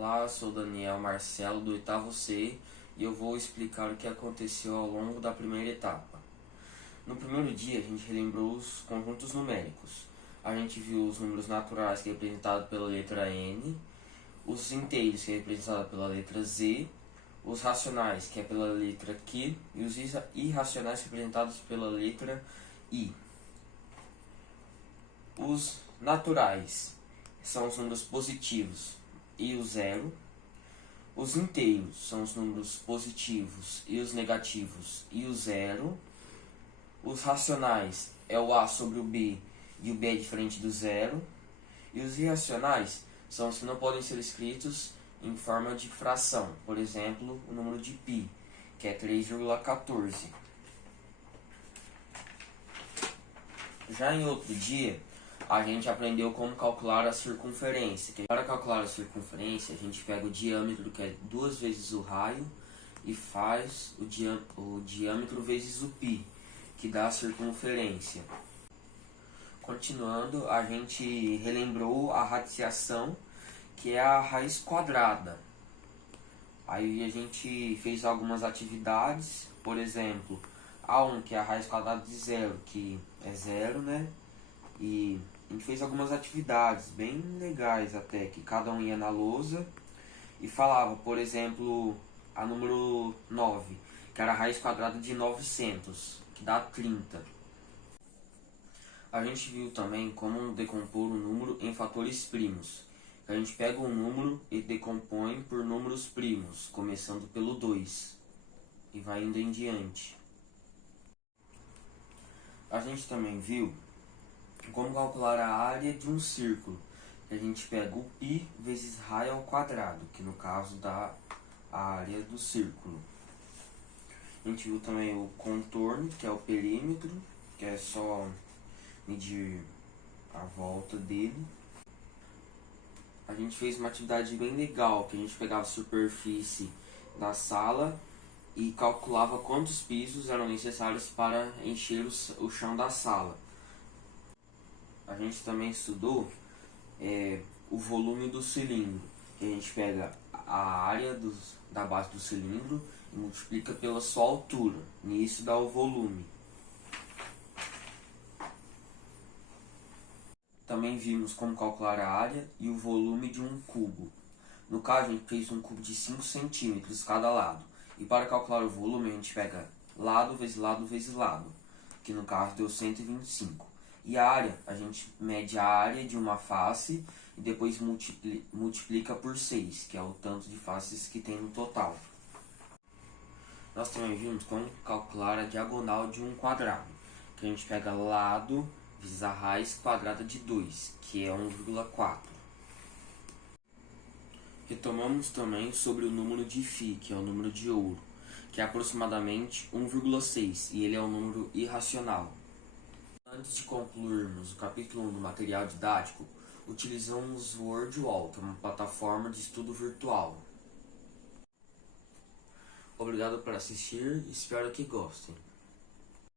Olá, eu sou Daniel Marcelo do oitavo C e eu vou explicar o que aconteceu ao longo da primeira etapa. No primeiro dia a gente relembrou os conjuntos numéricos. A gente viu os números naturais, que é representado pela letra N, os inteiros, que é representado pela letra Z, os racionais, que é pela letra Q, e os irracionais, representados pela letra I. Os naturais são os números positivos e o zero. Os inteiros são os números positivos e os negativos e o zero. Os racionais é o A sobre o B e o B é diferente do zero. E os irracionais são os que não podem ser escritos em forma de fração. Por exemplo, o número de π, que é 3,14. Já em outro dia, a gente aprendeu como calcular a circunferência. Para calcular a circunferência, a gente pega o diâmetro, que é 2 vezes o raio, e faz o diâmetro vezes o π, que dá a circunferência. Continuando, a gente relembrou a radiciação, que é a raiz quadrada. Aí a gente fez algumas atividades, por exemplo, A1, que é a raiz quadrada de zero, que é zero, né? E a gente fez algumas atividades bem legais até, que cada um ia na lousa e falava, por exemplo, a número 9, que era a raiz quadrada de 900, que dá 30. A gente viu também como decompor o número em fatores primos. A gente pega um número e decompõe por números primos, começando pelo 2, e vai indo em diante. A gente também viu como calcular a área de um círculo. A gente pega o π vezes raio ao quadrado, que no caso dá a área do círculo. A gente viu também o contorno, que é o perímetro, que é só medir a volta dele. A gente fez uma atividade bem legal, que a gente pegava a superfície da sala e calculava quantos pisos eram necessários para encher o chão da sala. A gente também estudou o volume do cilindro. A gente pega a área da base do cilindro e multiplica pela sua altura. E isso dá o volume. Também vimos como calcular a área e o volume de um cubo. No caso, a gente fez um cubo de 5 centímetros cada lado. E para calcular o volume, a gente pega lado vezes lado vezes lado, que no caso deu 125. E a área, a gente mede a área de uma face e depois multiplica por 6, que é o tanto de faces que tem no total. Nós também vimos como calcular a diagonal de um quadrado, que a gente pega lado vezes a raiz quadrada de 2, que é 1,4. Retomamos também sobre o número de Φ, que é o número de ouro, que é aproximadamente 1,6, e ele é um número irracional. Antes de concluirmos o capítulo 1 do material didático, utilizamos o WordWall, que é uma plataforma de estudo virtual. Obrigado por assistir e espero que gostem.